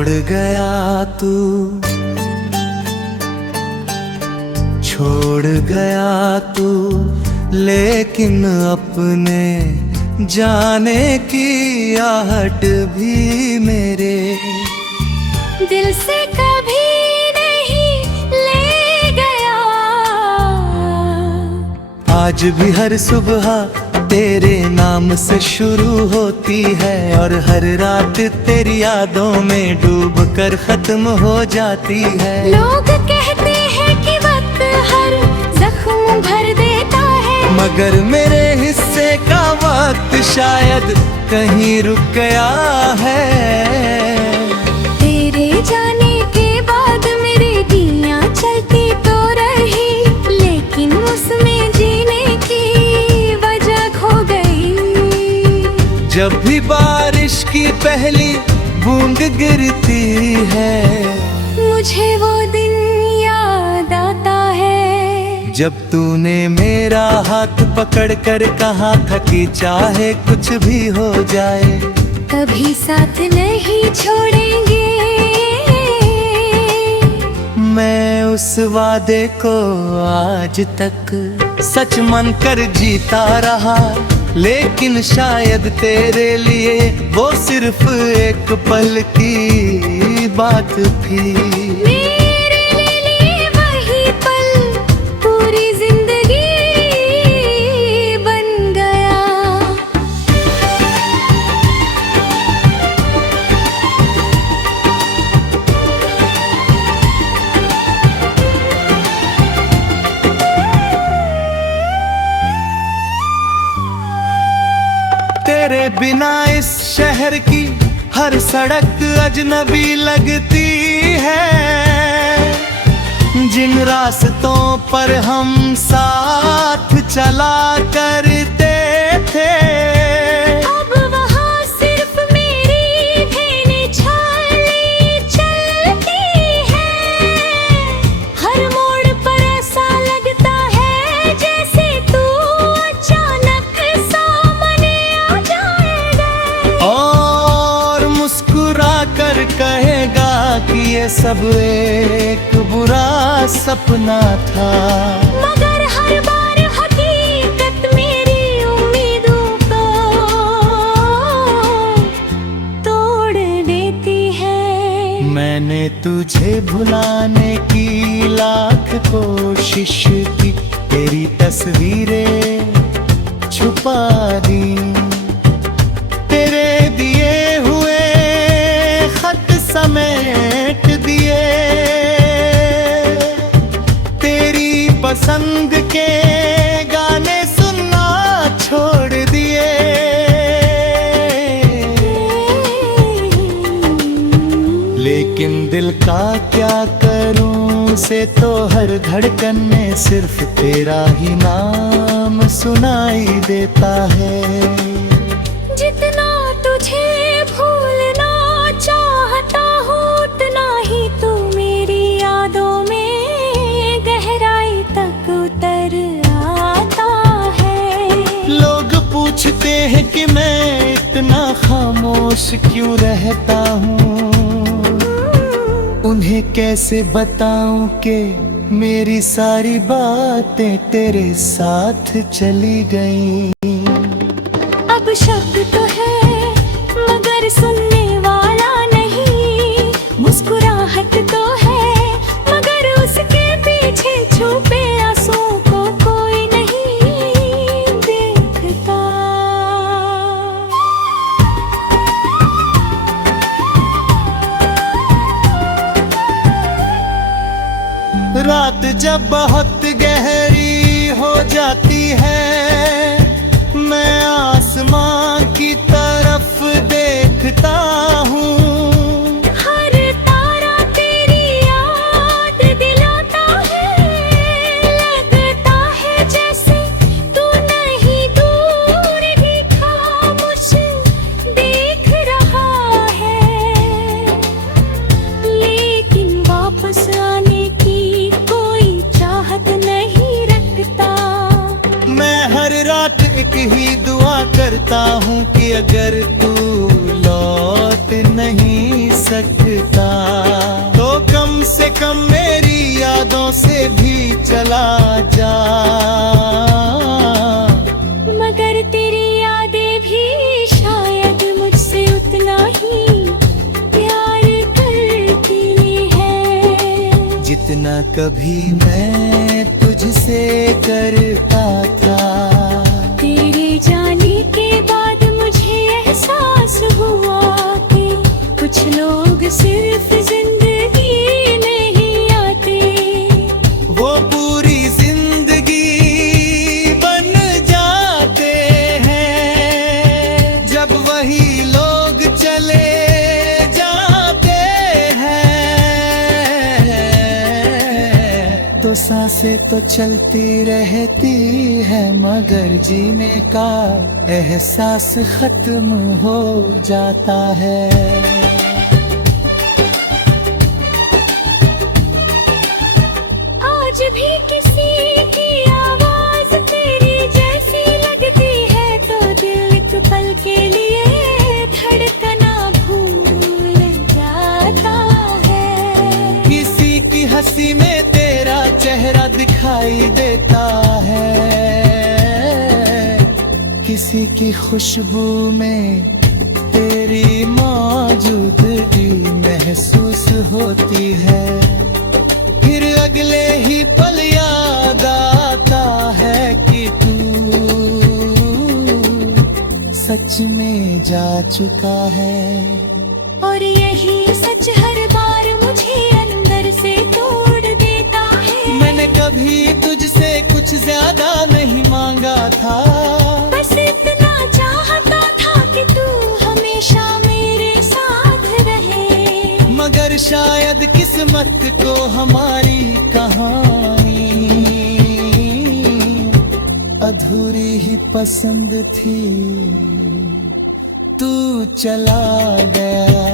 छोड़ गया तू, छोड़ गया तू, लेकिन अपने जाने की आहट भी मेरे दिल से कभी नहीं ले गया। आज भी हर सुबह तेरे नाम से शुरू होती है और हर रात तेरी यादों में डूब कर खत्म हो जाती है। लोग कहते हैं कि वक्त हर जख्म भर देता है, मगर मेरे हिस्से का वक्त शायद कहीं रुक गया है। तेरे जाने के बाद मेरी दियां चलती तो रही, लेकिन उसमें जीने की वजह खो गई। जब भी बारिश की पहली बूंद गिरती है, मुझे वो दिन याद आता है जब तूने मेरा हाथ पकड़ कर कहा था कि चाहे कुछ भी हो जाए कभी साथ नहीं छोड़ेंगे। मैं उस वादे को आज तक सच मन कर जीता रहा, लेकिन शायद तेरे लिए वो सिर्फ एक पल की बात थी। मेरे लिए वही पल पूरी जिंदगी बन गया। तेरे बिना इस शहर की हर सड़क अजनबी लगती है। जिन रास्तों पर हम साथ चला करते थे, अब वहाँ सिर्फ मेरी भेड़-चाल चलती है। हर मोड़ पर ऐसा लगता है जैसे तू अचानक सामने आ जाएगा और मुस्कुरा कर कहेगा कि ये सब एक बुरा सपना था। मगर हर बार हकीकत मेरी उम्मीदों को तोड़ देती है। मैंने तुझे भुलाने की लाख कोशिश की, तेरी तस्वीरें छुपा दी, तेरे दिए हुए खत समेट दिए, तेरी पसंद के गाने सुनना छोड़ दिए। लेकिन दिल का क्या करूं, से तो हर धड़कन में सिर्फ तेरा ही नाम सुनाई देता है। जितना तुझे भूलना चाहता हूँ, उतना ही तू मेरी यादों में गहराई तक उतर आता है। लोग पूछते हैं कि मैं इतना खामोश क्यों रहता हूँ, उन्हें कैसे बताऊं कि मेरी सारी बातें तेरे साथ चली गईं। अब शब्द तो है मगर सुनने वाला नहीं, मुस्कुराहट तो है मगर उसके पीछे छुपे आंसुओं को कोई नहीं देखता। रात जब बहुत गहरी हो जाती है, मैं आसमां की तरफ देखता हूँ। हर तारा तेरी याद दिलाता है, लगता है जैसे तू नहीं दूर ही खामोश देख रहा है। लेकिन वापस आने की कोई चाहत नहीं रखता। मैं हर रात एक ही दुआ करता हूँ कि अगर तू लौट नहीं सकता, तो कम से कम मेरी यादों से भी चला जा। मगर तेरी यादें भी शायद मुझसे उतना ही प्यार करती है जितना कभी मैं तुझसे करता था। तेरे जाने के बाद मुझे एहसास हुआ कि कुछ लोग सिर्फ जिंदगी नहीं आते, वो पूरी जिंदगी बन जाते हैं। जब वही लोग चले जाते हैं तो सांसें तो चलती रहती है, मगर जीने का एहसास खत्म हो जाता है। आज भी किसी की आवाज तेरी जैसी लगती है तो दिल एक पल के लिए धड़कना भूल जाता है। किसी की हंसी में तेरा चेहरा दिखाई देता है, किसी की खुशबू में तेरी मौजूदगी महसूस होती है। फिर अगले ही पल याद आता है कि तू सच में जा चुका है। और यही सच हर बार मुझे अंदर से तोड़ देता है। मैंने कभी तुझसे कुछ ज्यादा नहीं मांगा था, बस इतना चाहता था कि तू हमेशा मेरे साथ रहे। मगर शायद किस्मत को हमारी कहानी अधूरी ही पसंद थी। तू चला गया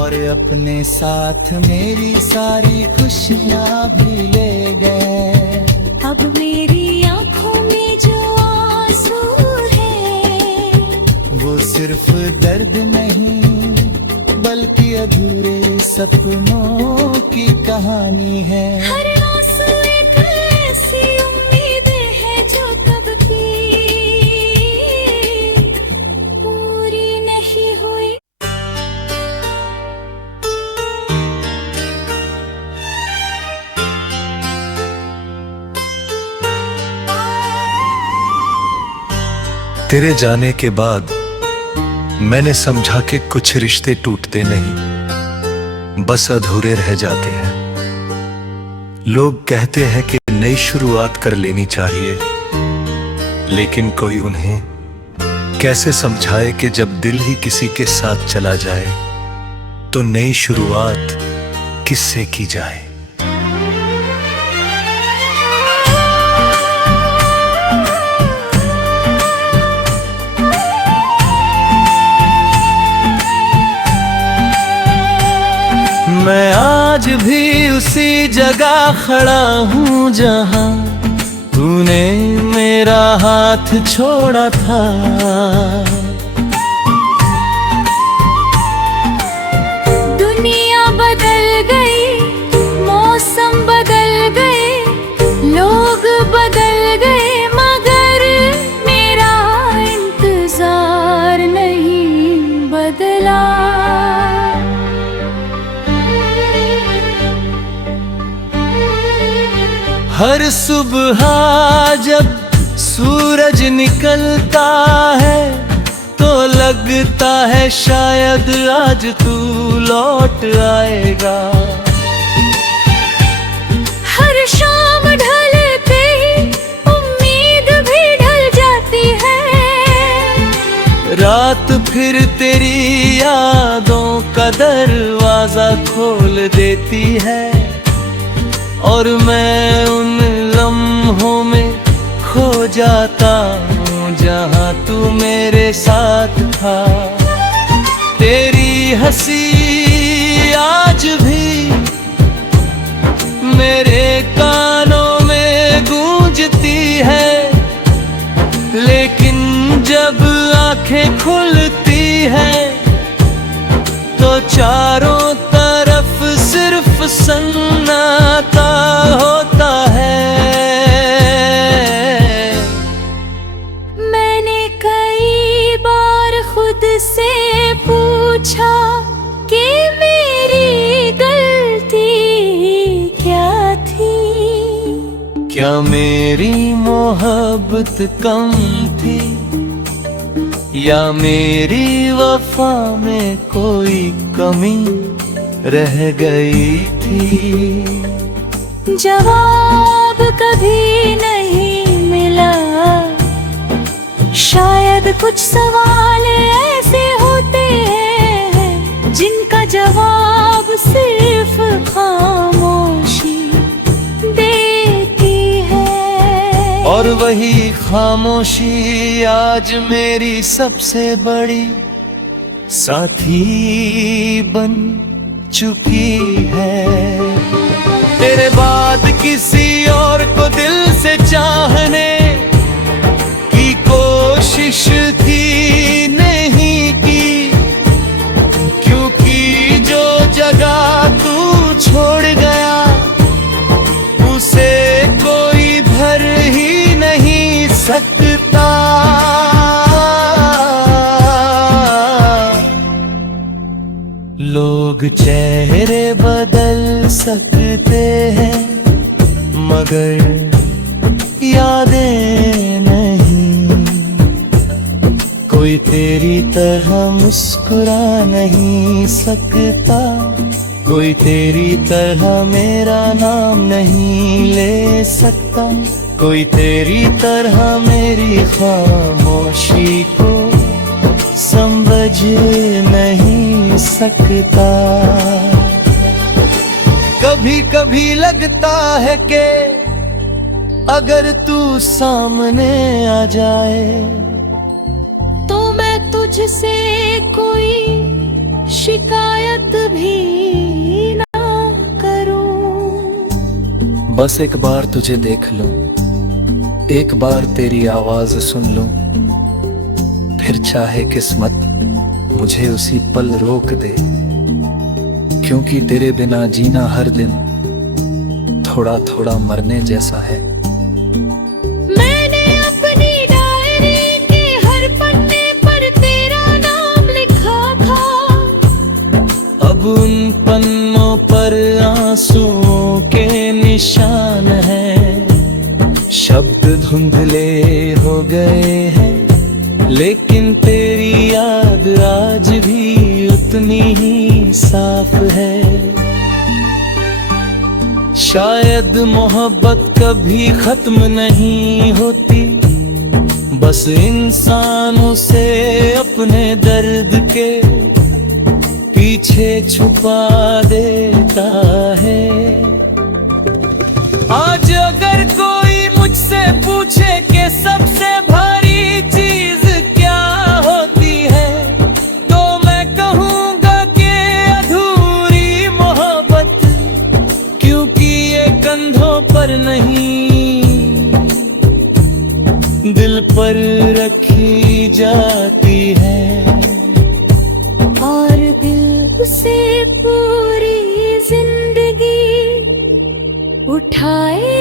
और अपने साथ मेरी सारी खुशियाँ भी ले गए। अब मेरी आंखों में जो आंसू है वो सिर्फ दर्द नहीं बल्कि अधूरे सपनों की कहानी है। हर आंसू एक ऐसी उम्मीद है जो कब की पूरी नहीं हुई। तेरे जाने के बाद मैंने समझा कि कुछ रिश्ते टूटते नहीं, बस अधूरे रह जाते हैं। लोग कहते हैं कि नई शुरुआत कर लेनी चाहिए, लेकिन कोई उन्हें कैसे समझाए कि जब दिल ही किसी के साथ चला जाए तो नई शुरुआत किससे की जाए। मैं आज भी उसी जगह खड़ा हूँ जहाँ तूने मेरा हाथ छोड़ा था। दुनिया बदल गई, मौसम बदल गए, लोग बदल गए, मगर मेरा इंतजार नहीं बदला। हर सुबह जब सूरज निकलता है तो लगता है शायद आज तू लौट आएगा। हर शाम ढलते ही उम्मीद भी ढल जाती है। रात फिर तेरी यादों का दरवाजा खोल देती है और मैं उन लम्हों में खो जाता हूँ जहाँ तू मेरे साथ था। तेरी हंसी आज भी मेरे कानों में गूंजती है, लेकिन जब आंखें खुलती हैं तो चार क्या मेरी मोहब्बत कम थी या मेरी वफा में कोई कमी रह गई थी। जवाब कभी नहीं मिला, शायद कुछ सवाल ऐसे होते हैं जिनका जवाब सिर्फ खामोशी देती है। और वही खामोशी आज मेरी सबसे बड़ी साथी बन चुकी है। तेरे बाद किसी और को दिल से चाहने की कोशिश थी नहीं की, क्योंकि जो जगह तू छोड़ गया उसे कोई भर ही नहीं सकता। लोग चेहरे बदल सकते हैं मगर यादें नहीं। कोई तेरी तरह मुस्कुरा नहीं सकता, कोई तेरी तरह मेरा नाम नहीं ले सकता, कोई तेरी तरह मेरी खामोशी को समझ नहीं सकता। कभी कभी लगता है कि अगर तू सामने आ जाए तो मैं तुझसे कोई शिकायत भी ना करूं। बस एक बार तुझे देख लूं, एक बार तेरी आवाज सुन लूं, फिर चाहे किस्मत मुझे उसी पल रोक दे, क्योंकि तेरे बिना जीना हर दिन थोड़ा थोड़ा मरने जैसा है। मैंने अपनी डायरी के हर पन्ने पर तेरा नाम लिखा था, अब उन पन्नों पर आंसुओं के निशान हैं। शब्द धुंधले हो गए हैं लेकिन तेरी याद आज भी उतनी ही साफ है। शायद मोहब्बत कभी खत्म नहीं होती, बस इंसान उसे अपने दर्द के पीछे छुपा देता है। आज अगर कोई मुझसे पूछे कि सबसे भारी चीज क्या होती है, तो मैं कहूँगा कि अधूरी मोहब्बत, क्योंकि ये कंधों पर नहीं दिल पर रखी जाती है। और दिल उसे पूरी जिंदगी उठाए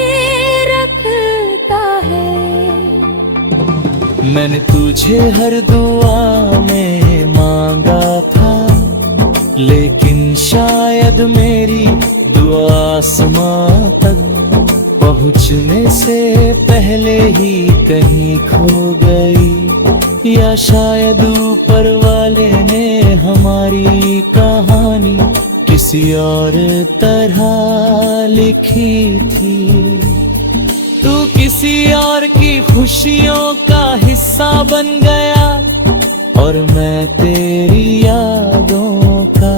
रखता है। मैंने तुझे हर दुआ में मांगा था, लेकिन शायद मेरी दुआ आसमां तक पहुंचने से पहले ही कहीं खो गई, या शायद ऊपर वाले ने हमारी कहानी किसी और तरह लिखी थी। तू किसी और की खुशियों का हिस्सा बन गया और मैं तेरी यादों का।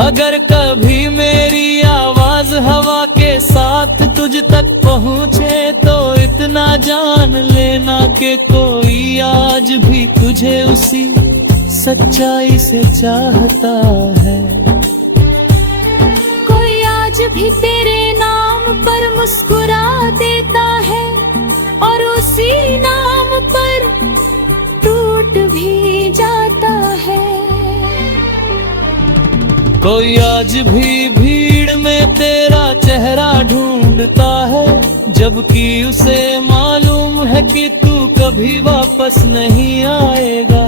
अगर कभी मेरी आवाज हवा के साथ तुझ तक पहुँचे तो इतना जान लेना कि कोई आज भी तुझे उसी सच्चाई से चाहता है। कोई आज भी तेरे नाम पर मुस्कुरा देता है और उसी नाम पर टूट भी जाता है। कोई आज भी भीड़ में तेरा चेहरा ढूंढता है, जबकि उसे मालूम है कि तू कभी वापस नहीं आएगा।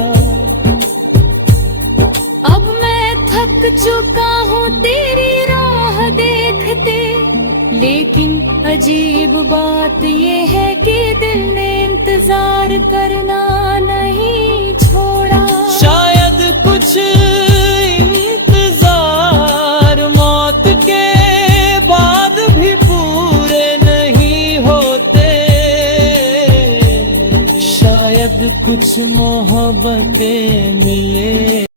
अब मैं थक चुका हूँ तेरी राह देखते, लेकिन अजीब बात ये है कि दिल ने इंतजार करना नहीं छोड़ा। शायद कुछ इंतजार मौत के बाद भी पूरे नहीं होते। शायद कुछ मोहब्बतें मिले